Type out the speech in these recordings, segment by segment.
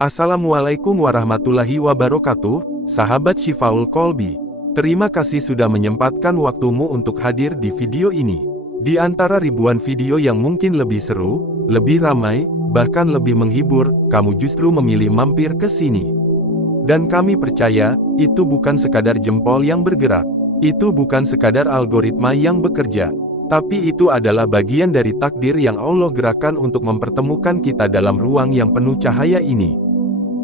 Assalamualaikum warahmatullahi wabarakatuh, sahabat Syifaul Qalbi. Terima kasih sudah menyempatkan waktumu untuk hadir di video ini. Di antara ribuan video yang mungkin lebih seru, lebih ramai, bahkan lebih menghibur, kamu justru memilih mampir ke sini. Dan kami percaya, itu bukan sekadar jempol yang bergerak. Itu bukan sekadar algoritma yang bekerja. Tapi itu adalah bagian dari takdir yang Allah gerakan untuk mempertemukan kita dalam ruang yang penuh cahaya ini.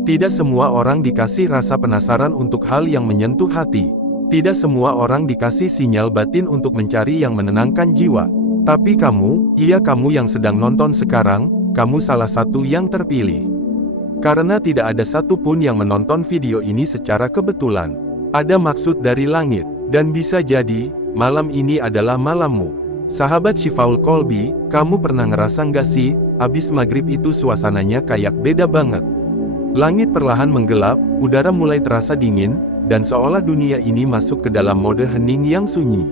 Tidak semua orang dikasih rasa penasaran untuk hal yang menyentuh hati. Tidak semua orang dikasih sinyal batin untuk mencari yang menenangkan jiwa. Tapi kamu, iya kamu yang sedang nonton sekarang, kamu salah satu yang terpilih. Karena tidak ada satupun yang menonton video ini secara kebetulan. Ada maksud dari langit, dan bisa jadi, malam ini adalah malammu. Sahabat Syifaul Qalbi, kamu pernah ngerasa nggak sih, abis maghrib itu suasananya kayak beda banget. Langit perlahan menggelap, udara mulai terasa dingin, dan seolah dunia ini masuk ke dalam mode hening yang sunyi.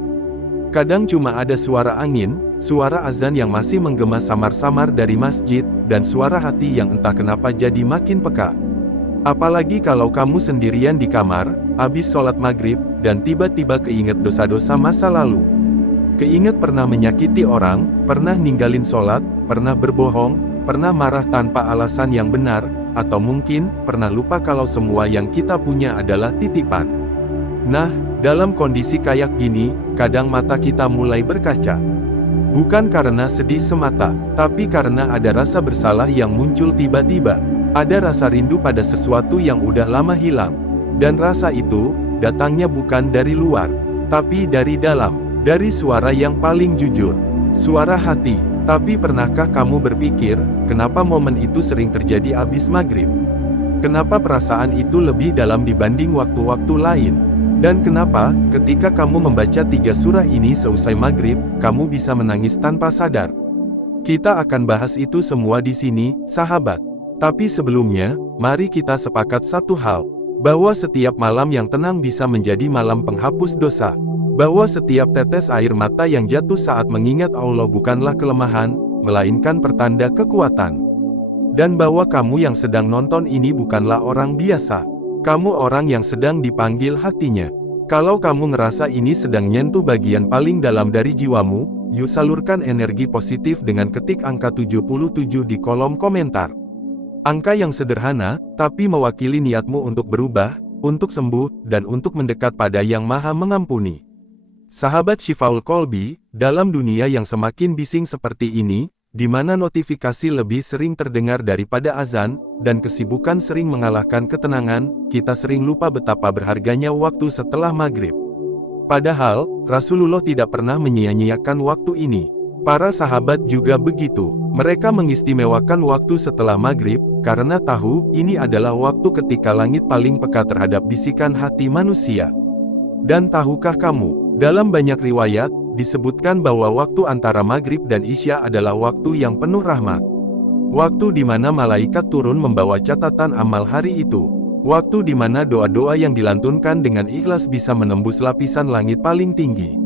Kadang cuma ada suara angin, suara azan yang masih menggema samar-samar dari masjid, dan suara hati yang entah kenapa jadi makin peka. Apalagi kalau kamu sendirian di kamar, habis sholat maghrib, dan tiba-tiba keinget dosa-dosa masa lalu. Keinget pernah menyakiti orang, pernah ninggalin sholat, pernah berbohong, pernah marah tanpa alasan yang benar, atau mungkin, pernah lupa kalau semua yang kita punya adalah titipan. Nah, dalam kondisi kayak gini, kadang mata kita mulai berkaca. Bukan karena sedih semata, tapi karena ada rasa bersalah yang muncul tiba-tiba. Ada rasa rindu pada sesuatu yang udah lama hilang. Dan rasa itu, datangnya bukan dari luar, tapi dari dalam. Dari suara yang paling jujur. Suara hati. Tapi pernahkah kamu berpikir, kenapa momen itu sering terjadi abis maghrib? Kenapa perasaan itu lebih dalam dibanding waktu-waktu lain? Dan kenapa, ketika kamu membaca 3 surah ini seusai maghrib, kamu bisa menangis tanpa sadar? Kita akan bahas itu semua di sini, sahabat. Tapi sebelumnya, mari kita sepakat satu hal, bahwa setiap malam yang tenang bisa menjadi malam penghapus dosa. Bahwa setiap tetes air mata yang jatuh saat mengingat Allah bukanlah kelemahan, melainkan pertanda kekuatan. Dan bahwa kamu yang sedang nonton ini bukanlah orang biasa. Kamu orang yang sedang dipanggil hatinya. Kalau kamu ngerasa ini sedang nyentuh bagian paling dalam dari jiwamu, yuk salurkan energi positif dengan ketik angka 77 di kolom komentar. Angka yang sederhana, tapi mewakili niatmu untuk berubah, untuk sembuh, dan untuk mendekat pada Yang Maha Mengampuni. Sahabat Syifaul Qalbi, dalam dunia yang semakin bising seperti ini, di mana notifikasi lebih sering terdengar daripada azan, dan kesibukan sering mengalahkan ketenangan, kita sering lupa betapa berharganya waktu setelah maghrib. Padahal, Rasulullah tidak pernah menyia-nyiakan waktu ini. Para sahabat juga begitu. Mereka mengistimewakan waktu setelah maghrib, karena tahu, ini adalah waktu ketika langit paling peka terhadap bisikan hati manusia. Dan tahukah kamu, dalam banyak riwayat, disebutkan bahwa waktu antara maghrib dan isya adalah waktu yang penuh rahmat. Waktu di mana malaikat turun membawa catatan amal hari itu. Waktu di mana doa-doa yang dilantunkan dengan ikhlas bisa menembus lapisan langit paling tinggi.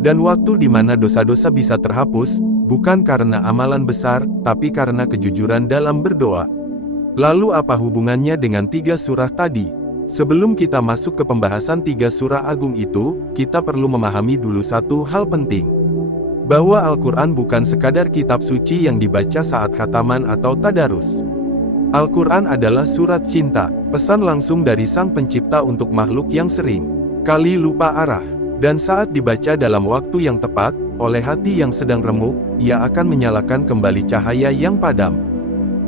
Dan waktu di mana dosa-dosa bisa terhapus, bukan karena amalan besar, tapi karena kejujuran dalam berdoa. Lalu apa hubungannya dengan 3 surah tadi? Sebelum kita masuk ke pembahasan 3 surah agung itu, kita perlu memahami dulu satu hal penting. Bahwa Al-Quran bukan sekadar kitab suci yang dibaca saat khataman atau tadarus. Al-Quran adalah surat cinta, pesan langsung dari Sang Pencipta untuk makhluk yang sering kali lupa arah. Dan saat dibaca dalam waktu yang tepat, oleh hati yang sedang remuk, ia akan menyalakan kembali cahaya yang padam.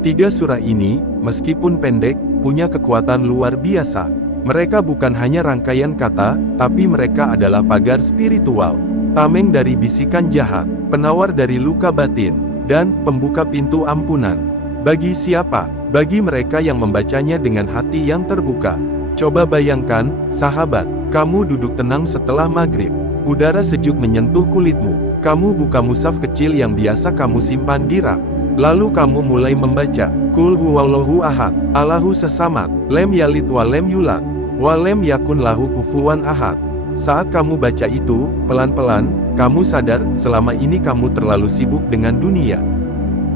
3 surah ini, meskipun pendek, punya kekuatan luar biasa. Mereka bukan hanya rangkaian kata, tapi mereka adalah pagar spiritual. Tameng dari bisikan jahat, penawar dari luka batin, dan pembuka pintu ampunan. Bagi siapa? Bagi mereka yang membacanya dengan hati yang terbuka. Coba bayangkan, sahabat, kamu duduk tenang setelah maghrib. Udara sejuk menyentuh kulitmu. Kamu buka mushaf kecil yang biasa kamu simpan di rak. Lalu kamu mulai membaca, Qul huwallahu ahad, Allahu sesamad, lem yalid wa lem yulad, wa lem yakun lahu kufuwan ahad. Saat kamu baca itu, pelan-pelan, kamu sadar, selama ini kamu terlalu sibuk dengan dunia.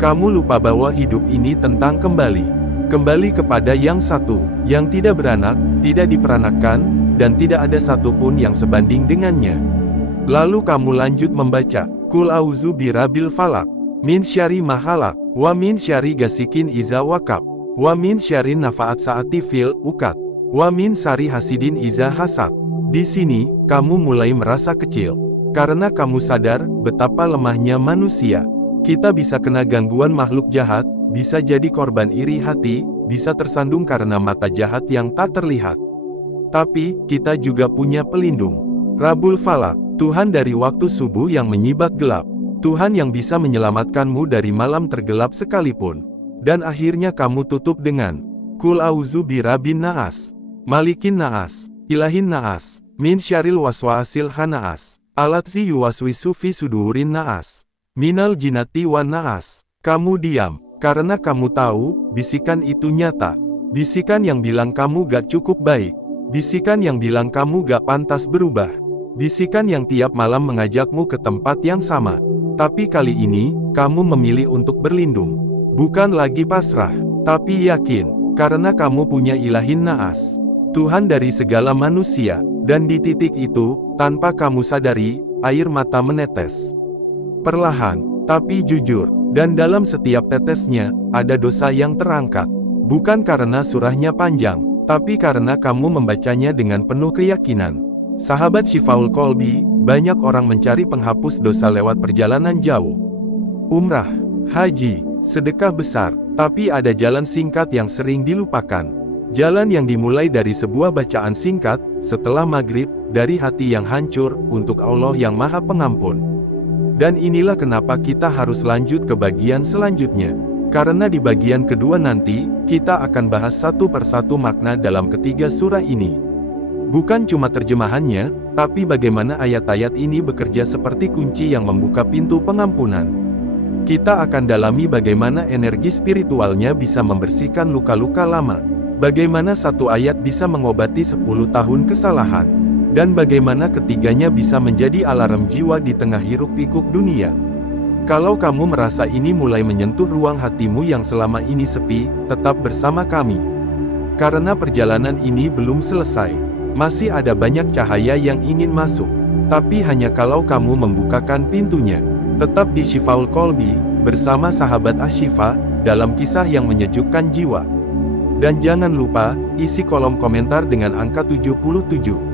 Kamu lupa bahwa hidup ini tentang kembali. Kembali kepada yang satu, yang tidak beranak, tidak diperanakan, dan tidak ada satupun yang sebanding dengannya. Lalu kamu lanjut membaca, Qul a'udzu birabbil falaq, min syarri ma khalaq, wa min syarri ghasikin iza waqab, wa min syarri nafaat saati fil uqad, wa min syarri hasidin iza hasad. Di sini, kamu mulai merasa kecil. Karena kamu sadar betapa lemahnya manusia. Kita bisa kena gangguan makhluk jahat, bisa jadi korban iri hati, bisa tersandung karena mata jahat yang tak terlihat. Tapi, kita juga punya pelindung. Rabbul Falaq, Tuhan dari waktu subuh yang menyibak gelap. Tuhan yang bisa menyelamatkanmu dari malam tergelap sekalipun. Dan akhirnya kamu tutup dengan, Qul a'udzu birabbin naas, malikin naas, ilahin naas, min syarril waswasil khannaas, alatzi yuwaswisu fi sudurin naas, minal jinnati wan naas. Kamu diam, karena kamu tahu, bisikan itu nyata. Bisikan yang bilang kamu gak cukup baik. Bisikan yang bilang kamu gak pantas berubah. Bisikan yang tiap malam mengajakmu ke tempat yang sama. Tapi kali ini, kamu memilih untuk berlindung. Bukan lagi pasrah, tapi yakin, karena kamu punya ilahin naas, Tuhan dari segala manusia. Dan di titik itu, tanpa kamu sadari, air mata menetes. Perlahan, tapi jujur, dan dalam setiap tetesnya, ada dosa yang terangkat. Bukan karena surahnya panjang, tapi karena kamu membacanya dengan penuh keyakinan. Sahabat Shifaul Qalbi, banyak orang mencari penghapus dosa lewat perjalanan jauh. Umrah, haji, sedekah besar, tapi ada jalan singkat yang sering dilupakan. Jalan yang dimulai dari sebuah bacaan singkat, setelah maghrib, dari hati yang hancur, untuk Allah yang Maha Pengampun. Dan inilah kenapa kita harus lanjut ke bagian selanjutnya. Karena di bagian kedua nanti, kita akan bahas satu persatu makna dalam ketiga surah ini. Bukan cuma terjemahannya, tapi bagaimana ayat-ayat ini bekerja seperti kunci yang membuka pintu pengampunan. Kita akan dalami bagaimana energi spiritualnya bisa membersihkan luka-luka lama. Bagaimana satu ayat bisa mengobati 10 tahun kesalahan. Dan bagaimana ketiganya bisa menjadi alarm jiwa di tengah hiruk-pikuk dunia. Kalau kamu merasa ini mulai menyentuh ruang hatimu yang selama ini sepi, tetap bersama kami. Karena perjalanan ini belum selesai. Masih ada banyak cahaya yang ingin masuk. Tapi hanya kalau kamu membukakan pintunya. Tetap di Shifaul Qalbi, bersama sahabat Ashifa, dalam kisah yang menyejukkan jiwa. Dan jangan lupa, isi kolom komentar dengan angka 77.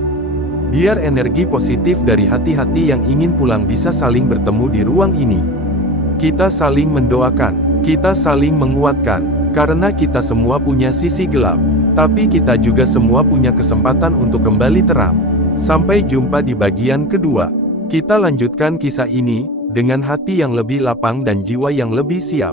Biar energi positif dari hati-hati yang ingin pulang bisa saling bertemu di ruang ini. Kita saling mendoakan, kita saling menguatkan, karena kita semua punya sisi gelap, tapi kita juga semua punya kesempatan untuk kembali terang. Sampai jumpa di bagian kedua. Kita lanjutkan kisah ini, dengan hati yang lebih lapang dan jiwa yang lebih siap.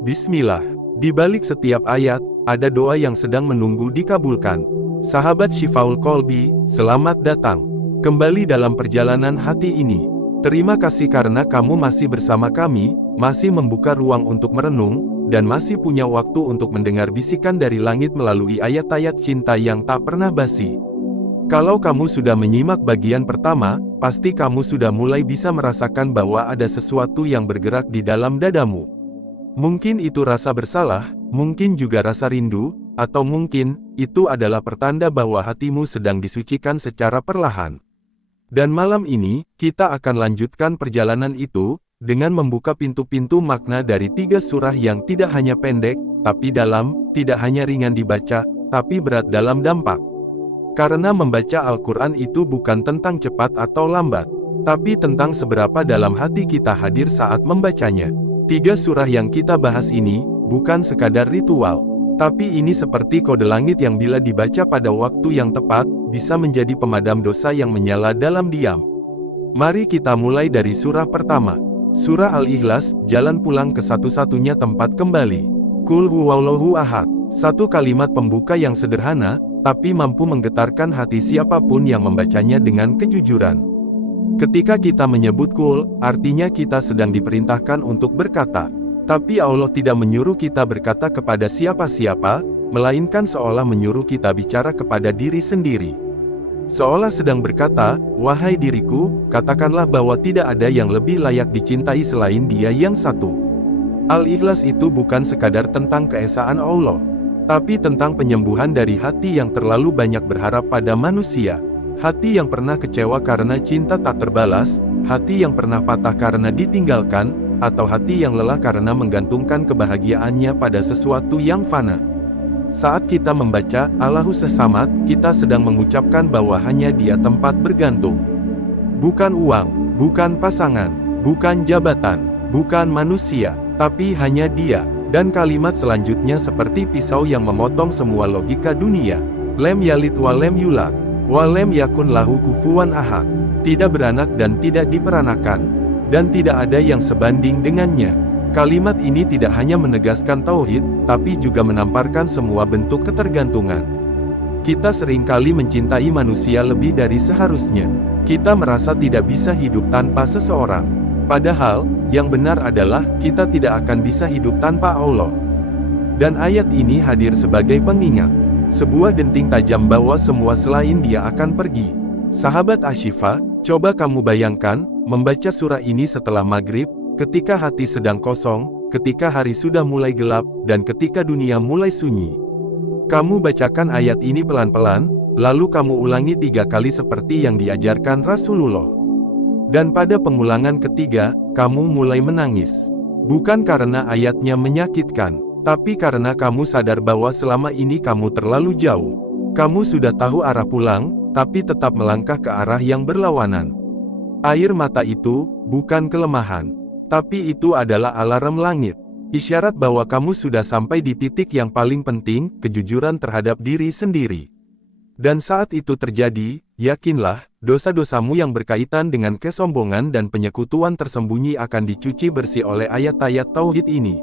Bismillah. Di balik setiap ayat, ada doa yang sedang menunggu dikabulkan. Sahabat Shifaul Qalbi, selamat datang kembali dalam perjalanan hati ini. Terima kasih karena kamu masih bersama kami, masih membuka ruang untuk merenung, dan masih punya waktu untuk mendengar bisikan dari langit melalui ayat-ayat cinta yang tak pernah basi. Kalau kamu sudah menyimak bagian pertama, pasti kamu sudah mulai bisa merasakan bahwa ada sesuatu yang bergerak di dalam dadamu. Mungkin itu rasa bersalah, mungkin juga rasa rindu, atau mungkin itu adalah pertanda bahwa hatimu sedang disucikan secara perlahan. Dan malam ini, kita akan lanjutkan perjalanan itu, dengan membuka pintu-pintu makna dari 3 surah yang tidak hanya pendek, tapi dalam, tidak hanya ringan dibaca, tapi berat dalam dampak. Karena membaca Al-Quran itu bukan tentang cepat atau lambat, tapi tentang seberapa dalam hati kita hadir saat membacanya. 3 surah yang kita bahas ini, bukan sekadar ritual. Tapi ini seperti kode langit yang bila dibaca pada waktu yang tepat, bisa menjadi pemadam dosa yang menyala dalam diam. Mari kita mulai dari surah pertama. Surah Al-Ikhlas, jalan pulang ke satu-satunya tempat kembali. Qul huwallahu ahad. Satu kalimat pembuka yang sederhana, tapi mampu menggetarkan hati siapapun yang membacanya dengan kejujuran. Ketika kita menyebut Qul, artinya kita sedang diperintahkan untuk berkata. Tapi Allah tidak menyuruh kita berkata kepada siapa-siapa, melainkan seolah menyuruh kita bicara kepada diri sendiri. Seolah sedang berkata, wahai diriku, katakanlah bahwa tidak ada yang lebih layak dicintai selain Dia yang satu. Al-Ikhlas itu bukan sekadar tentang keesaan Allah, tapi tentang penyembuhan dari hati yang terlalu banyak berharap pada manusia. Hati yang pernah kecewa karena cinta tak terbalas, hati yang pernah patah karena ditinggalkan, atau hati yang lelah karena menggantungkan kebahagiaannya pada sesuatu yang fana. Saat kita membaca Allahu Samad, kita sedang mengucapkan bahwa hanya Dia tempat bergantung. Bukan uang, bukan pasangan, bukan jabatan, bukan manusia, tapi hanya Dia. Dan kalimat selanjutnya seperti pisau yang memotong semua logika dunia. Lem yalid wa lem yulad, wa lem yakun lahu kufuwan ahad. Tidak beranak dan tidak diperanakan, dan tidak ada yang sebanding dengannya. Kalimat ini tidak hanya menegaskan tauhid, tapi juga menamparkan semua bentuk ketergantungan. Kita seringkali mencintai manusia lebih dari seharusnya. Kita merasa tidak bisa hidup tanpa seseorang. Padahal, yang benar adalah, kita tidak akan bisa hidup tanpa Allah. Dan ayat ini hadir sebagai pengingat. Sebuah denting tajam bahwa semua selain Dia akan pergi. Sahabat Ashifa, coba kamu bayangkan, membaca surah ini setelah maghrib, ketika hati sedang kosong, ketika hari sudah mulai gelap, dan ketika dunia mulai sunyi. Kamu bacakan ayat ini pelan-pelan, lalu kamu ulangi 3 kali seperti yang diajarkan Rasulullah. Dan pada pengulangan ketiga, kamu mulai menangis. Bukan karena ayatnya menyakitkan, tapi karena kamu sadar bahwa selama ini kamu terlalu jauh. Kamu sudah tahu arah pulang, tapi tetap melangkah ke arah yang berlawanan. Air mata itu bukan kelemahan, tapi itu adalah alarm langit. Isyarat bahwa kamu sudah sampai di titik yang paling penting, kejujuran terhadap diri sendiri. Dan saat itu terjadi, yakinlah, dosa-dosamu yang berkaitan dengan kesombongan dan penyekutuan tersembunyi akan dicuci bersih oleh ayat-ayat tauhid ini.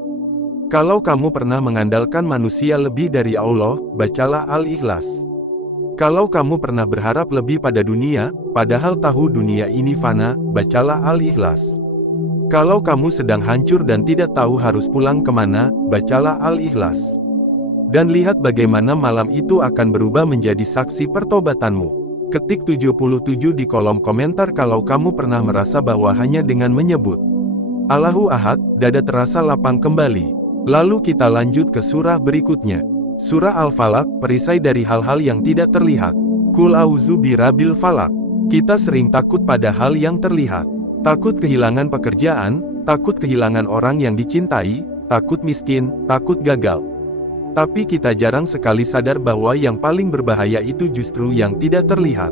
Kalau kamu pernah mengandalkan manusia lebih dari Allah, bacalah Al-Ikhlas. Kalau kamu pernah berharap lebih pada dunia, padahal tahu dunia ini fana, bacalah Al-Ikhlas. Kalau kamu sedang hancur dan tidak tahu harus pulang kemana, bacalah Al-Ikhlas. Dan lihat bagaimana malam itu akan berubah menjadi saksi pertobatanmu. Ketik 77 di kolom komentar kalau kamu pernah merasa bahwa hanya dengan menyebut Allahu Ahad, dada terasa lapang kembali. Lalu kita lanjut ke surah berikutnya. Surah Al-Falaq, perisai dari hal-hal yang tidak terlihat. Qul a'udzu birabbil falaq. Kita sering takut pada hal yang terlihat. Takut kehilangan pekerjaan, takut kehilangan orang yang dicintai, takut miskin, takut gagal. Tapi kita jarang sekali sadar bahwa yang paling berbahaya itu justru yang tidak terlihat.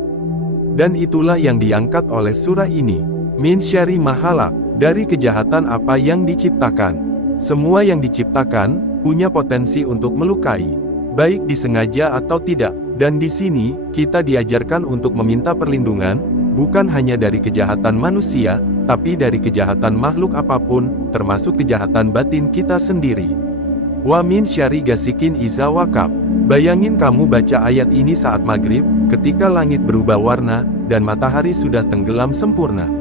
Dan itulah yang diangkat oleh surah ini. Min syarri ma khalaq, dari kejahatan apa yang diciptakan. Semua yang diciptakan punya potensi untuk melukai, baik disengaja atau tidak. Dan di sini kita diajarkan untuk meminta perlindungan, bukan hanya dari kejahatan manusia, tapi dari kejahatan makhluk apapun, termasuk kejahatan batin kita sendiri. Wa min syarri gasikin iza waqab. Bayangin kamu baca ayat ini saat maghrib, ketika langit berubah warna, dan matahari sudah tenggelam sempurna.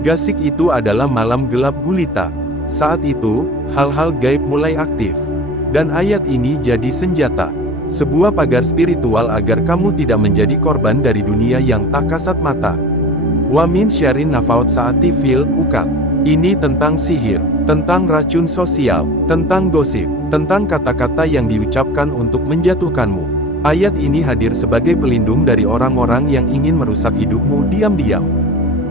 Gasik itu adalah malam gelap gulita. Saat itu, hal-hal gaib mulai aktif. Dan ayat ini jadi senjata. Sebuah pagar spiritual agar kamu tidak menjadi korban dari dunia yang tak kasat mata. Wa min syarrin nafaut saati fil uqad. Ini tentang sihir, tentang racun sosial, tentang gosip, tentang kata-kata yang diucapkan untuk menjatuhkanmu. Ayat ini hadir sebagai pelindung dari orang-orang yang ingin merusak hidupmu diam-diam.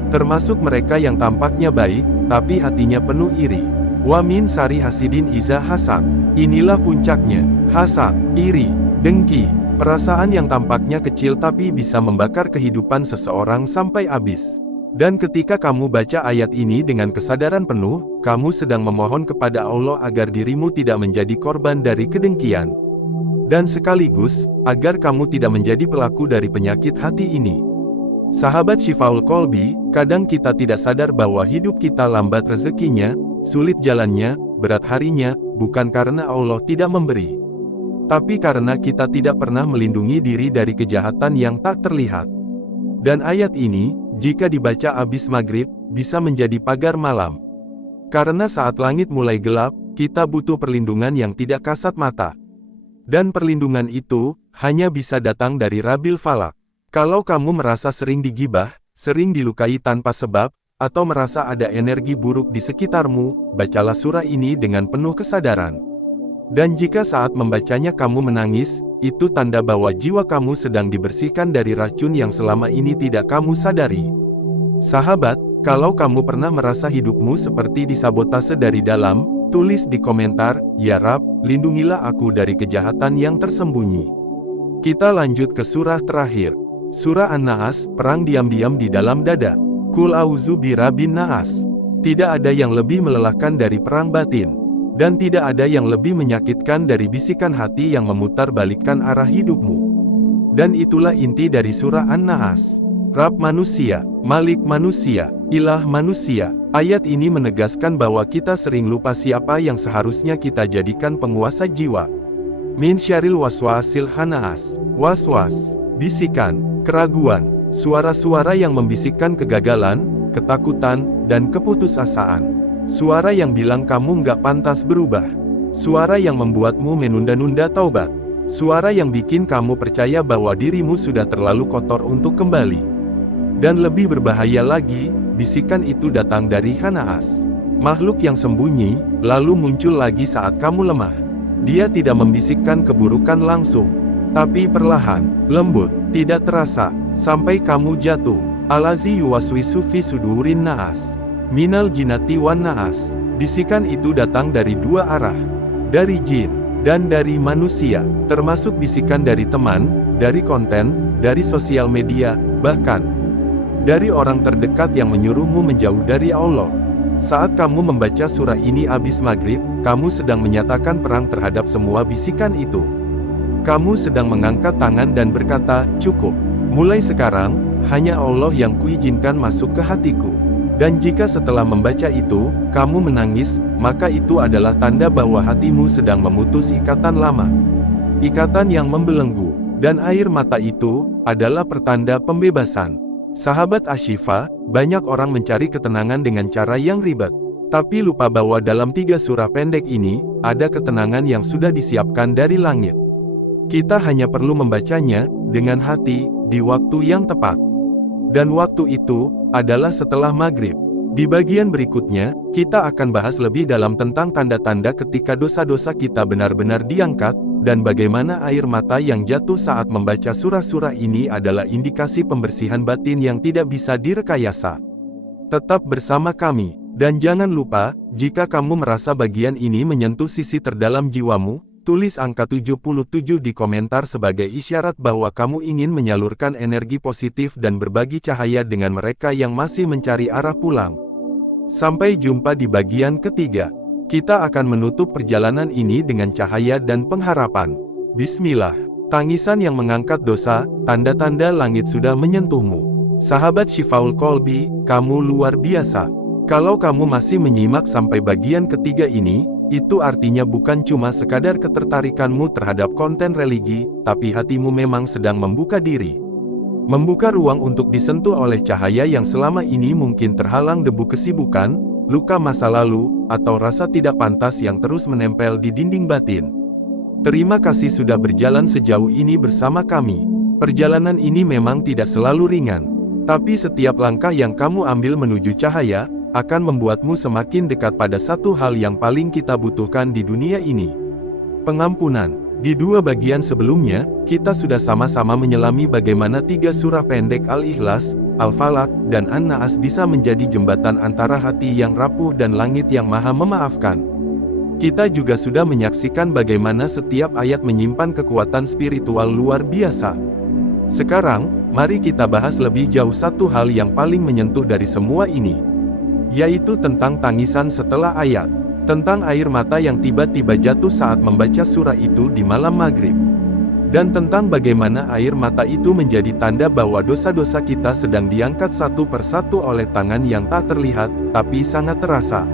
Termasuk mereka yang tampaknya baik, tapi hatinya penuh iri. Wa min syarri hasidin iza hasad. Inilah puncaknya, hasad, iri, dengki, perasaan yang tampaknya kecil tapi bisa membakar kehidupan seseorang sampai habis. Dan ketika kamu baca ayat ini dengan kesadaran penuh, kamu sedang memohon kepada Allah agar dirimu tidak menjadi korban dari kedengkian. Dan sekaligus, agar kamu tidak menjadi pelaku dari penyakit hati ini. Sahabat Shifaul Qalbi, kadang kita tidak sadar bahwa hidup kita lambat rezekinya, sulit jalannya, berat harinya, bukan karena Allah tidak memberi, tapi karena kita tidak pernah melindungi diri dari kejahatan yang tak terlihat. Dan ayat ini, jika dibaca abis maghrib, bisa menjadi pagar malam. Karena saat langit mulai gelap, kita butuh perlindungan yang tidak kasat mata. Dan perlindungan itu, hanya bisa datang dari Rabbil Falaq. Kalau kamu merasa sering digibah, sering dilukai tanpa sebab, atau merasa ada energi buruk di sekitarmu, bacalah surah ini dengan penuh kesadaran. Dan jika saat membacanya kamu menangis, itu tanda bahwa jiwa kamu sedang dibersihkan dari racun yang selama ini tidak kamu sadari. Sahabat, kalau kamu pernah merasa hidupmu seperti disabotase dari dalam, tulis di komentar, "Ya Rab, lindungilah aku dari kejahatan yang tersembunyi." Kita lanjut ke surah terakhir. Surah An-Naas, perang diam-diam di dalam dada. Qul a'udzu birabbin naas. Tidak ada yang lebih melelahkan dari perang batin. Dan tidak ada yang lebih menyakitkan dari bisikan hati yang memutarbalikkan arah hidupmu. Dan itulah inti dari surah An-Naas. Rabb manusia, Malik manusia, Ilah manusia. Ayat ini menegaskan bahwa kita sering lupa siapa yang seharusnya kita jadikan penguasa jiwa. Min syarril waswasil khannas. Was-was, bisikan, keraguan, suara-suara yang membisikkan kegagalan, ketakutan, dan keputusasaan. Suara yang bilang kamu nggak pantas berubah. Suara yang membuatmu menunda-nunda taubat. Suara yang bikin kamu percaya bahwa dirimu sudah terlalu kotor untuk kembali. Dan lebih berbahaya lagi, bisikan itu datang dari khannas. Makhluk yang sembunyi, lalu muncul lagi saat kamu lemah. Dia tidak membisikkan keburukan langsung, tapi perlahan, lembut, tidak terasa, sampai kamu jatuh. Allazi yuwaswisu fi sudurin naas. Minal jinnati wan naas. Bisikan itu datang dari dua arah. Dari jin, dan dari manusia, termasuk bisikan dari teman, dari konten, dari sosial media, bahkan dari orang terdekat yang menyuruhmu menjauh dari Allah. Saat kamu membaca surah ini abis maghrib, kamu sedang menyatakan perang terhadap semua bisikan itu. Kamu sedang mengangkat tangan dan berkata, "Cukup. Mulai sekarang, hanya Allah yang kuizinkan masuk ke hatiku." Dan jika setelah membaca itu, kamu menangis, maka itu adalah tanda bahwa hatimu sedang memutus ikatan lama. Ikatan yang membelenggu. Dan air mata itu adalah pertanda pembebasan. Sahabat Ashifa, banyak orang mencari ketenangan dengan cara yang ribet. Tapi lupa bahwa dalam 3 surah pendek ini, ada ketenangan yang sudah disiapkan dari langit. Kita hanya perlu membacanya, dengan hati, di waktu yang tepat. Dan waktu itu, adalah setelah maghrib. Di bagian berikutnya, kita akan bahas lebih dalam tentang tanda-tanda ketika dosa-dosa kita benar-benar diangkat, dan bagaimana air mata yang jatuh saat membaca surah-surah ini adalah indikasi pembersihan batin yang tidak bisa direkayasa. Tetap bersama kami, dan jangan lupa, jika kamu merasa bagian ini menyentuh sisi terdalam jiwamu, tulis angka 77 di komentar sebagai isyarat bahwa kamu ingin menyalurkan energi positif dan berbagi cahaya dengan mereka yang masih mencari arah pulang. Sampai jumpa di bagian ketiga. Kita akan menutup perjalanan ini dengan cahaya dan pengharapan. Bismillah. Tangisan yang mengangkat dosa, tanda-tanda langit sudah menyentuhmu. Sahabat Syifaul Qalbi, kamu luar biasa. Kalau kamu masih menyimak sampai bagian ketiga ini, itu artinya bukan cuma sekadar ketertarikanmu terhadap konten religi, tapi hatimu memang sedang membuka diri. Membuka ruang untuk disentuh oleh cahaya yang selama ini mungkin terhalang debu kesibukan, luka masa lalu, atau rasa tidak pantas yang terus menempel di dinding batin. Terima kasih sudah berjalan sejauh ini bersama kami. Perjalanan ini memang tidak selalu ringan, tapi setiap langkah yang kamu ambil menuju cahaya, akan membuatmu semakin dekat pada satu hal yang paling kita butuhkan di dunia ini. Pengampunan. Di 2 bagian sebelumnya, kita sudah sama-sama menyelami bagaimana 3 surah pendek Al-Ikhlas, Al-Falaq, dan An-Naas bisa menjadi jembatan antara hati yang rapuh dan langit yang maha memaafkan. Kita juga sudah menyaksikan bagaimana setiap ayat menyimpan kekuatan spiritual luar biasa. Sekarang, mari kita bahas lebih jauh satu hal yang paling menyentuh dari semua ini, yaitu tentang tangisan setelah ayat. Tentang air mata yang tiba-tiba jatuh saat membaca surah itu di malam maghrib. Dan tentang bagaimana air mata itu menjadi tanda bahwa dosa-dosa kita sedang diangkat satu persatu oleh tangan yang tak terlihat, tapi sangat terasa.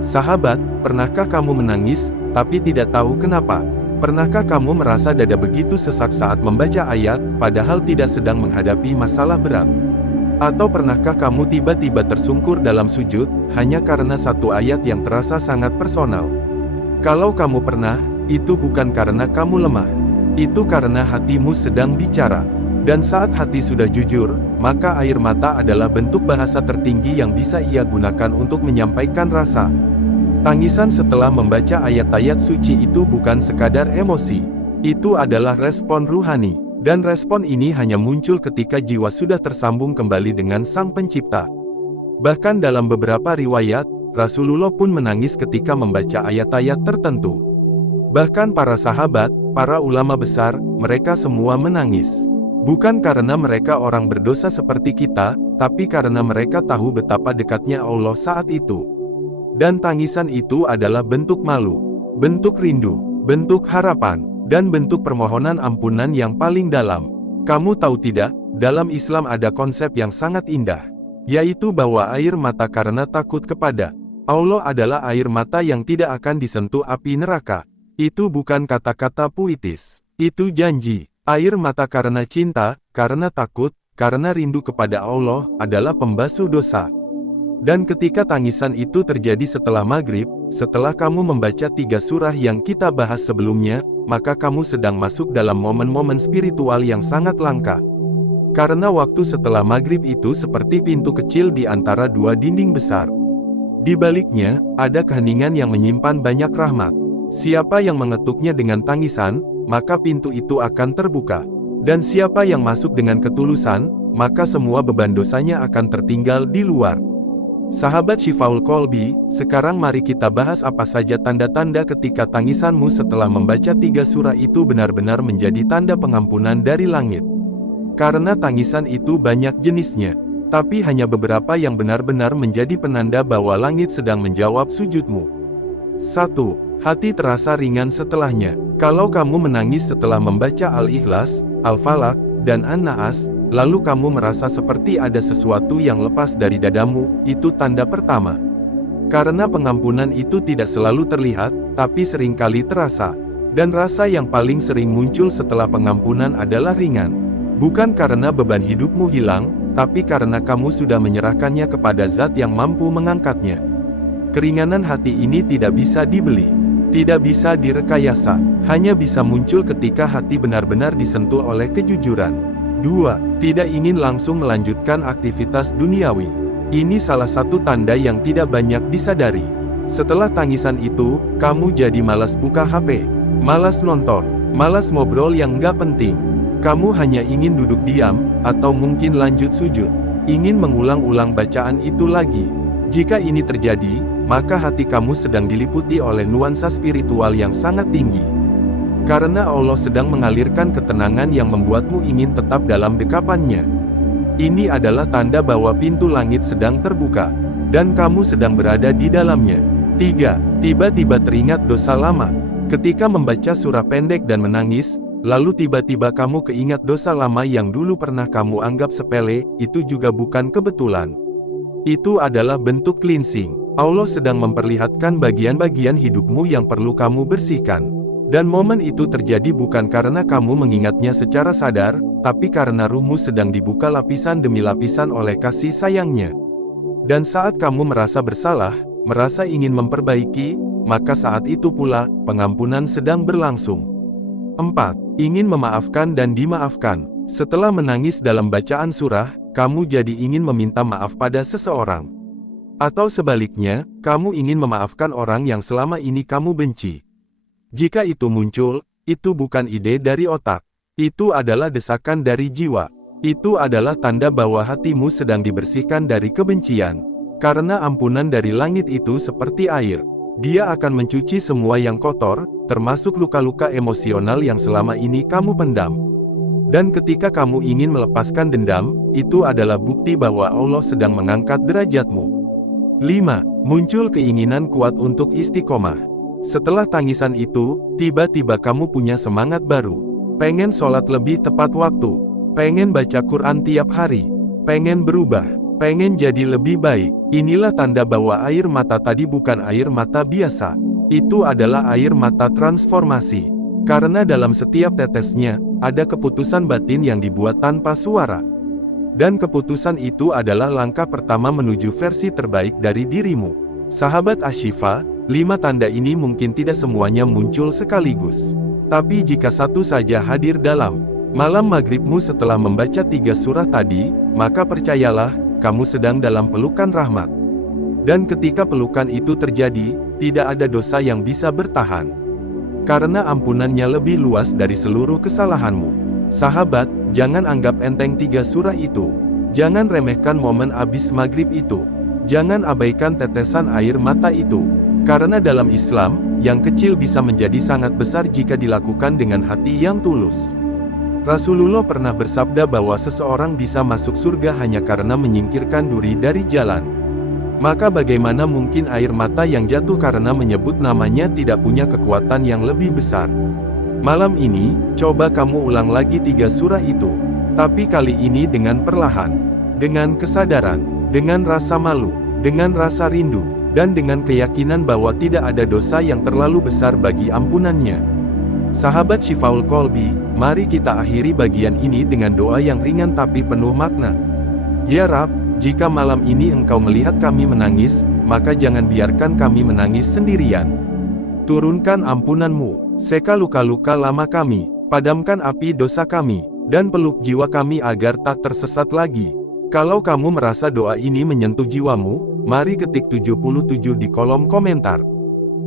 Sahabat, pernahkah kamu menangis, tapi tidak tahu kenapa? Pernahkah kamu merasa dada begitu sesak saat membaca ayat, padahal tidak sedang menghadapi masalah berat? Atau pernahkah kamu tiba-tiba tersungkur dalam sujud, hanya karena satu ayat yang terasa sangat personal? Kalau kamu pernah, itu bukan karena kamu lemah. Itu karena hatimu sedang bicara. Dan saat hati sudah jujur, maka air mata adalah bentuk bahasa tertinggi yang bisa ia gunakan untuk menyampaikan rasa. Tangisan setelah membaca ayat-ayat suci itu bukan sekadar emosi. Itu adalah respon ruhani. Dan respon ini hanya muncul ketika jiwa sudah tersambung kembali dengan Sang Pencipta. Bahkan dalam beberapa riwayat, Rasulullah pun menangis ketika membaca ayat-ayat tertentu. Bahkan para sahabat, para ulama besar, mereka semua menangis. Bukan karena mereka orang berdosa seperti kita, tapi karena mereka tahu betapa dekatnya Allah saat itu. Dan tangisan itu adalah bentuk malu, bentuk rindu, bentuk harapan, dan bentuk permohonan ampunan yang paling dalam. Kamu tahu tidak, dalam Islam ada konsep yang sangat indah, yaitu bahwa air mata karena takut kepada Allah adalah air mata yang tidak akan disentuh api neraka. Itu bukan kata-kata puitis, itu janji. Air mata karena cinta, karena takut, karena rindu kepada Allah, adalah pembasuh dosa. Dan ketika tangisan itu terjadi setelah maghrib, setelah kamu membaca 3 surah yang kita bahas sebelumnya, maka kamu sedang masuk dalam momen-momen spiritual yang sangat langka. Karena waktu setelah maghrib itu seperti pintu kecil di antara 2 dinding besar. Di baliknya, ada keheningan yang menyimpan banyak rahmat. Siapa yang mengetuknya dengan tangisan, maka pintu itu akan terbuka. Dan siapa yang masuk dengan ketulusan, maka semua beban dosanya akan tertinggal di luar. Sahabat Syifaul Qalbi, sekarang mari kita bahas apa saja tanda-tanda ketika tangisanmu setelah membaca 3 surah itu benar-benar menjadi tanda pengampunan dari langit. Karena tangisan itu banyak jenisnya, tapi hanya beberapa yang benar-benar menjadi penanda bahwa langit sedang menjawab sujudmu. 1. Hati terasa ringan setelahnya. Kalau kamu menangis setelah membaca Al-Ikhlas, Al-Falaq, dan An-Naas, lalu kamu merasa seperti ada sesuatu yang lepas dari dadamu, itu tanda pertama. Karena pengampunan itu tidak selalu terlihat, tapi seringkali terasa. Dan rasa yang paling sering muncul setelah pengampunan adalah ringan. Bukan karena beban hidupmu hilang, tapi karena kamu sudah menyerahkannya kepada Zat yang mampu mengangkatnya. Keringanan hati ini tidak bisa dibeli, tidak bisa direkayasa, hanya bisa muncul ketika hati benar-benar disentuh oleh kejujuran. 2. Tidak ingin langsung melanjutkan aktivitas duniawi. Ini salah satu tanda yang tidak banyak disadari. Setelah tangisan itu, kamu jadi malas buka HP, malas nonton, malas ngobrol yang nggak penting. Kamu hanya ingin duduk diam, atau mungkin lanjut sujud, ingin mengulang-ulang bacaan itu lagi. Jika ini terjadi, maka hati kamu sedang diliputi oleh nuansa spiritual yang sangat tinggi. Karena Allah sedang mengalirkan ketenangan yang membuatmu ingin tetap dalam dekapannya. Ini adalah tanda bahwa pintu langit sedang terbuka, dan kamu sedang berada di dalamnya. 3. Tiba-tiba teringat dosa lama. Ketika membaca surah pendek dan menangis, lalu tiba-tiba kamu keingat dosa lama yang dulu pernah kamu anggap sepele, itu juga bukan kebetulan. Itu adalah bentuk cleansing. Allah sedang memperlihatkan bagian-bagian hidupmu yang perlu kamu bersihkan. Dan momen itu terjadi bukan karena kamu mengingatnya secara sadar, tapi karena ruhmu sedang dibuka lapisan demi lapisan oleh kasih sayangnya. Dan saat kamu merasa bersalah, merasa ingin memperbaiki, maka saat itu pula, pengampunan sedang berlangsung. 4. Ingin memaafkan dan dimaafkan. Setelah menangis dalam bacaan surah, kamu jadi ingin meminta maaf pada seseorang. Atau sebaliknya, kamu ingin memaafkan orang yang selama ini kamu benci. Jika itu muncul, itu bukan ide dari otak. Itu adalah desakan dari jiwa. Itu adalah tanda bahwa hatimu sedang dibersihkan dari kebencian. Karena ampunan dari langit itu seperti air. Dia akan mencuci semua yang kotor, termasuk luka-luka emosional yang selama ini kamu pendam. Dan ketika kamu ingin melepaskan dendam, itu adalah bukti bahwa Allah sedang mengangkat derajatmu. 5. Muncul keinginan kuat untuk istiqomah. Setelah tangisan itu, tiba-tiba kamu punya semangat baru. Pengen sholat lebih tepat waktu. Pengen baca Quran tiap hari. Pengen berubah. Pengen jadi lebih baik. Inilah tanda bahwa air mata tadi bukan air mata biasa. Itu adalah air mata transformasi. Karena dalam setiap tetesnya, ada keputusan batin yang dibuat tanpa suara. Dan keputusan itu adalah langkah pertama menuju versi terbaik dari dirimu. Sahabat Asy-Syifa, 5 tanda ini mungkin tidak semuanya muncul sekaligus. Tapi jika satu saja hadir dalam malam maghribmu setelah membaca 3 surah tadi, maka percayalah, kamu sedang dalam pelukan rahmat. Dan ketika pelukan itu terjadi, tidak ada dosa yang bisa bertahan. Karena ampunannya lebih luas dari seluruh kesalahanmu. Sahabat, jangan anggap enteng 3 surah itu. Jangan remehkan momen abis maghrib itu. Jangan abaikan tetesan air mata itu. Karena dalam Islam, yang kecil bisa menjadi sangat besar jika dilakukan dengan hati yang tulus. Rasulullah pernah bersabda bahwa seseorang bisa masuk surga hanya karena menyingkirkan duri dari jalan. Maka bagaimana mungkin air mata yang jatuh karena menyebut namanya tidak punya kekuatan yang lebih besar? Malam ini, coba kamu ulang lagi 3 surah itu. Tapi kali ini dengan perlahan. Dengan kesadaran, dengan rasa malu, dengan rasa rindu, dan dengan keyakinan bahwa tidak ada dosa yang terlalu besar bagi ampunannya. Sahabat Syifaul Qalbi, mari kita akhiri bagian ini dengan doa yang ringan tapi penuh makna. Ya Rab, jika malam ini Engkau melihat kami menangis, maka jangan biarkan kami menangis sendirian. Turunkan ampunan-Mu, seka luka-luka lama kami, padamkan api dosa kami, dan peluk jiwa kami agar tak tersesat lagi. Kalau kamu merasa doa ini menyentuh jiwamu, mari ketik 77 di kolom komentar.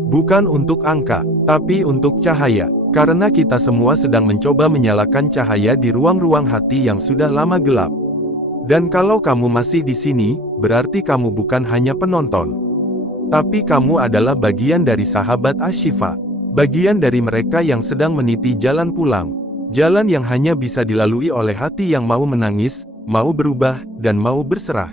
Bukan untuk angka, tapi untuk cahaya. Karena kita semua sedang mencoba menyalakan cahaya di ruang-ruang hati yang sudah lama gelap. Dan kalau kamu masih di sini, berarti kamu bukan hanya penonton. Tapi kamu adalah bagian dari sahabat Asy-Syifa. Bagian dari mereka yang sedang meniti jalan pulang. Jalan yang hanya bisa dilalui oleh hati yang mau menangis, mau berubah, dan mau berserah.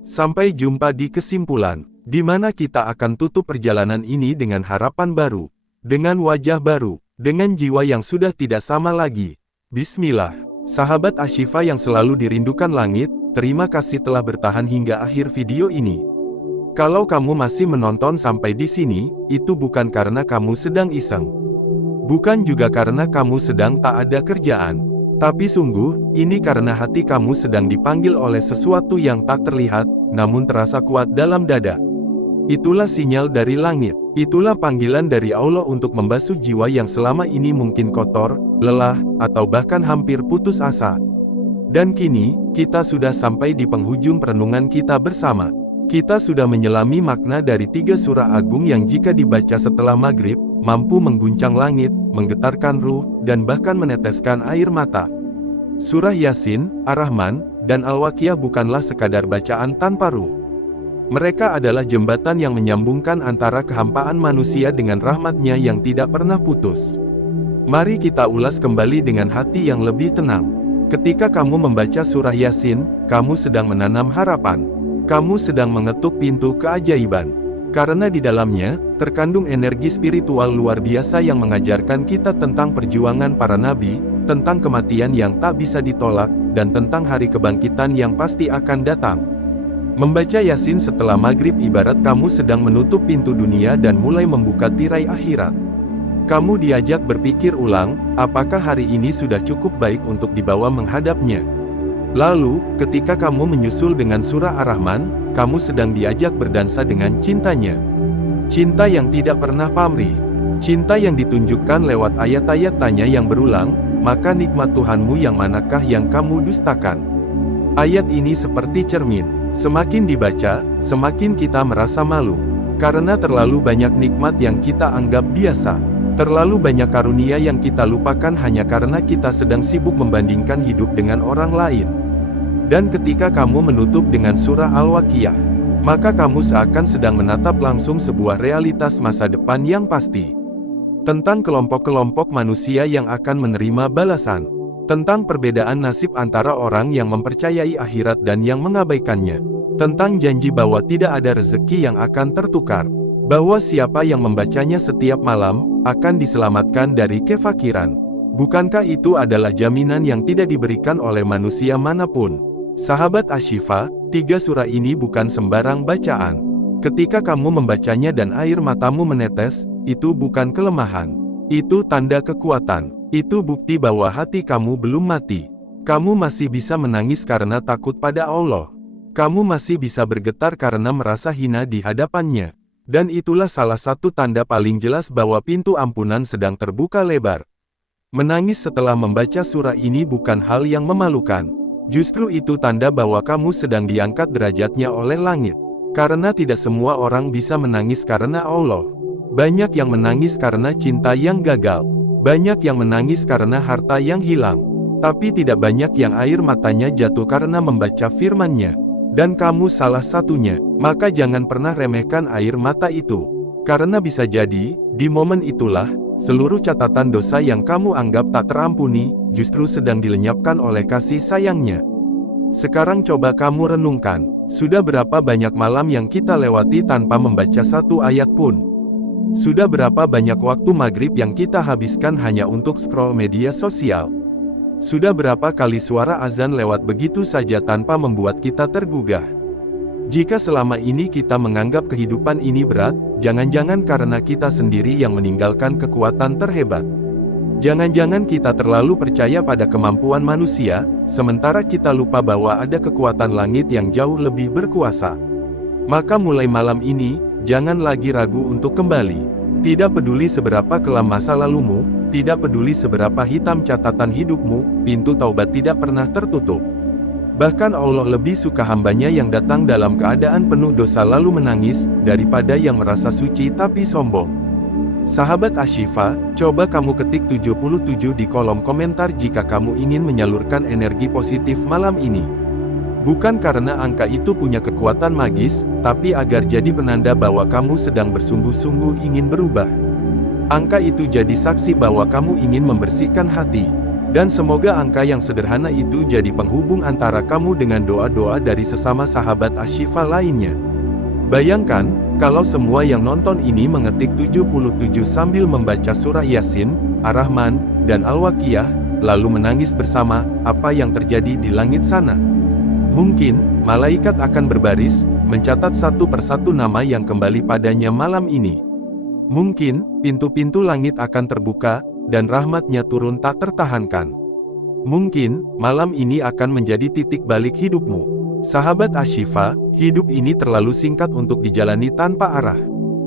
Sampai jumpa di kesimpulan, di mana kita akan tutup perjalanan ini dengan harapan baru, dengan wajah baru, dengan jiwa yang sudah tidak sama lagi. Bismillah. Sahabat Asy-Syifa yang selalu dirindukan langit, terima kasih telah bertahan hingga akhir video ini. Kalau kamu masih menonton sampai di sini, itu bukan karena kamu sedang iseng. Bukan juga karena kamu sedang tak ada kerjaan. Tapi sungguh, ini karena hati kamu sedang dipanggil oleh sesuatu yang tak terlihat, namun terasa kuat dalam dada. Itulah sinyal dari langit. Itulah panggilan dari Allah untuk membasuh jiwa yang selama ini mungkin kotor, lelah, atau bahkan hampir putus asa. Dan kini, kita sudah sampai di penghujung perenungan kita bersama. Kita sudah menyelami makna dari 3 surah agung yang jika dibaca setelah maghrib, mampu mengguncang langit, menggetarkan ruh, dan bahkan meneteskan air mata. Surah Yasin, Ar-Rahman, dan Al-Waqiah bukanlah sekadar bacaan tanpa ruh. Mereka adalah jembatan yang menyambungkan antara kehampaan manusia dengan rahmat-Nya yang tidak pernah putus. Mari kita ulas kembali dengan hati yang lebih tenang. Ketika kamu membaca surah Yasin, kamu sedang menanam harapan. Kamu sedang mengetuk pintu keajaiban. Karena di dalamnya, terkandung energi spiritual luar biasa yang mengajarkan kita tentang perjuangan para nabi, tentang kematian yang tak bisa ditolak, dan tentang hari kebangkitan yang pasti akan datang. Membaca Yasin setelah maghrib ibarat kamu sedang menutup pintu dunia dan mulai membuka tirai akhirat. Kamu diajak berpikir ulang, apakah hari ini sudah cukup baik untuk dibawa menghadapnya? Lalu, ketika kamu menyusul dengan surah Ar-Rahman, kamu sedang diajak berdansa dengan cintanya. Cinta yang tidak pernah pamrih. Cinta yang ditunjukkan lewat ayat-ayat tanya yang berulang, maka nikmat Tuhanmu yang manakah yang kamu dustakan? Ayat ini seperti cermin. Semakin dibaca, semakin kita merasa malu. Karena terlalu banyak nikmat yang kita anggap biasa. Terlalu banyak karunia yang kita lupakan hanya karena kita sedang sibuk membandingkan hidup dengan orang lain. Dan ketika kamu menutup dengan surah Al-Waqiah, maka kamu seakan sedang menatap langsung sebuah realitas masa depan yang pasti. Tentang kelompok-kelompok manusia yang akan menerima balasan. Tentang perbedaan nasib antara orang yang mempercayai akhirat dan yang mengabaikannya. Tentang janji bahwa tidak ada rezeki yang akan tertukar. Bahwa siapa yang membacanya setiap malam, akan diselamatkan dari kefakiran. Bukankah itu adalah jaminan yang tidak diberikan oleh manusia manapun? Sahabat Asy-Syifa, 3 surah ini bukan sembarang bacaan. Ketika kamu membacanya dan air matamu menetes, itu bukan kelemahan. Itu tanda kekuatan. Itu bukti bahwa hati kamu belum mati. Kamu masih bisa menangis karena takut pada Allah. Kamu masih bisa bergetar karena merasa hina di hadapannya. Dan itulah salah satu tanda paling jelas bahwa pintu ampunan sedang terbuka lebar. Menangis setelah membaca surah ini bukan hal yang memalukan. Justru itu tanda bahwa kamu sedang diangkat derajatnya oleh langit. Karena tidak semua orang bisa menangis karena Allah. Banyak yang menangis karena cinta yang gagal. Banyak yang menangis karena harta yang hilang. Tapi tidak banyak yang air matanya jatuh karena membaca firman-Nya. Dan kamu salah satunya. Maka jangan pernah remehkan air mata itu. Karena bisa jadi, di momen itulah, seluruh catatan dosa yang kamu anggap tak terampuni, justru sedang dilenyapkan oleh kasih sayang-Nya. Sekarang coba kamu renungkan, sudah berapa banyak malam yang kita lewati tanpa membaca satu ayat pun? Sudah berapa banyak waktu maghrib yang kita habiskan hanya untuk scroll media sosial? Sudah berapa kali suara azan lewat begitu saja tanpa membuat kita tergugah? Jika selama ini kita menganggap kehidupan ini berat, jangan-jangan karena kita sendiri yang meninggalkan kekuatan terhebat. Jangan-jangan kita terlalu percaya pada kemampuan manusia, sementara kita lupa bahwa ada kekuatan langit yang jauh lebih berkuasa. Maka mulai malam ini, jangan lagi ragu untuk kembali. Tidak peduli seberapa kelam masa lalumu, tidak peduli seberapa hitam catatan hidupmu, pintu taubat tidak pernah tertutup. Bahkan Allah lebih suka hambanya yang datang dalam keadaan penuh dosa lalu menangis, daripada yang merasa suci tapi sombong. Sahabat Ashifa, coba kamu ketik 77 di kolom komentar jika kamu ingin menyalurkan energi positif malam ini. Bukan karena angka itu punya kekuatan magis, tapi agar jadi penanda bahwa kamu sedang bersungguh-sungguh ingin berubah. Angka itu jadi saksi bahwa kamu ingin membersihkan hati. Dan semoga angka yang sederhana itu jadi penghubung antara kamu dengan doa-doa dari sesama sahabat Ashifa lainnya. Bayangkan, kalau semua yang nonton ini mengetik 77 sambil membaca surah Yasin, Ar-Rahman, dan Al-Waqiah, lalu menangis bersama, apa yang terjadi di langit sana? Mungkin, malaikat akan berbaris, mencatat satu persatu nama yang kembali padanya malam ini. Mungkin, pintu-pintu langit akan terbuka, dan rahmat-Nya turun tak tertahankan. Mungkin, malam ini akan menjadi titik balik hidupmu. Sahabat Ashifa, hidup ini terlalu singkat untuk dijalani tanpa arah.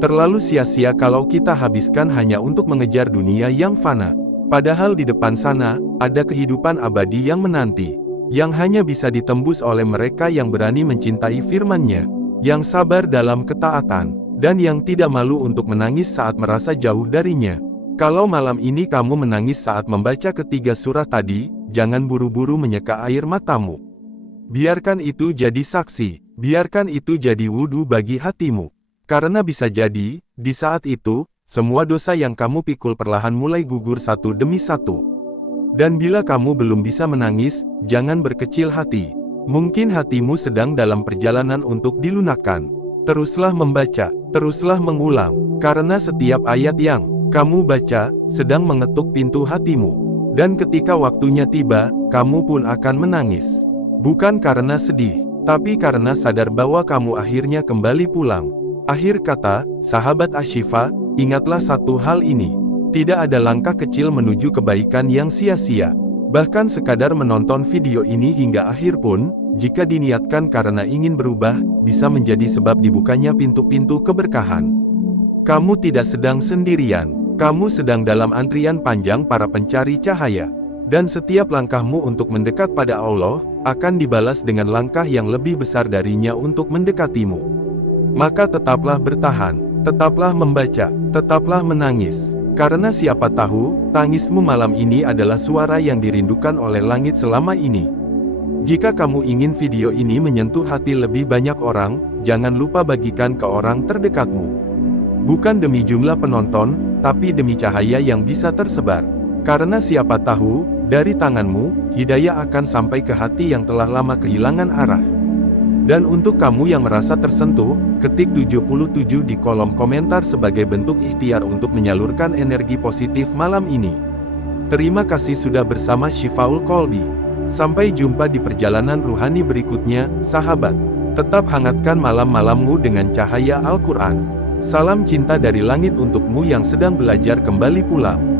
Terlalu sia-sia kalau kita habiskan hanya untuk mengejar dunia yang fana. Padahal di depan sana, ada kehidupan abadi yang menanti. Yang hanya bisa ditembus oleh mereka yang berani mencintai firman-Nya, yang sabar dalam ketaatan, dan yang tidak malu untuk menangis saat merasa jauh darinya. Kalau malam ini kamu menangis saat membaca ketiga surah tadi, jangan buru-buru menyeka air matamu. Biarkan itu jadi saksi, biarkan itu jadi wudhu bagi hatimu. Karena bisa jadi, di saat itu, semua dosa yang kamu pikul perlahan mulai gugur satu demi satu. Dan bila kamu belum bisa menangis, jangan berkecil hati. Mungkin hatimu sedang dalam perjalanan untuk dilunakkan. Teruslah membaca, teruslah mengulang, karena setiap ayat yang kamu baca, sedang mengetuk pintu hatimu. Dan ketika waktunya tiba, kamu pun akan menangis. Bukan karena sedih, tapi karena sadar bahwa kamu akhirnya kembali pulang. Akhir kata, sahabat Ashifa, ingatlah satu hal ini. Tidak ada langkah kecil menuju kebaikan yang sia-sia. Bahkan sekadar menonton video ini hingga akhir pun, jika diniatkan karena ingin berubah, bisa menjadi sebab dibukanya pintu-pintu keberkahan. Kamu tidak sedang sendirian. Kamu sedang dalam antrian panjang para pencari cahaya. Dan setiap langkahmu untuk mendekat pada Allah, akan dibalas dengan langkah yang lebih besar darinya untuk mendekatimu. Maka tetaplah bertahan, tetaplah membaca, tetaplah menangis. Karena siapa tahu, tangismu malam ini adalah suara yang dirindukan oleh langit selama ini. Jika kamu ingin video ini menyentuh hati lebih banyak orang, jangan lupa bagikan ke orang terdekatmu. Bukan demi jumlah penonton, tapi demi cahaya yang bisa tersebar. Karena siapa tahu, dari tanganmu, hidayah akan sampai ke hati yang telah lama kehilangan arah. Dan untuk kamu yang merasa tersentuh, ketik 77 di kolom komentar sebagai bentuk ikhtiar untuk menyalurkan energi positif malam ini. Terima kasih sudah bersama Shifaul Qalbi. Sampai jumpa di perjalanan ruhani berikutnya, sahabat. Tetap hangatkan malam-malammu dengan cahaya Al-Quran. Salam cinta dari langit untukmu yang sedang belajar kembali pulang.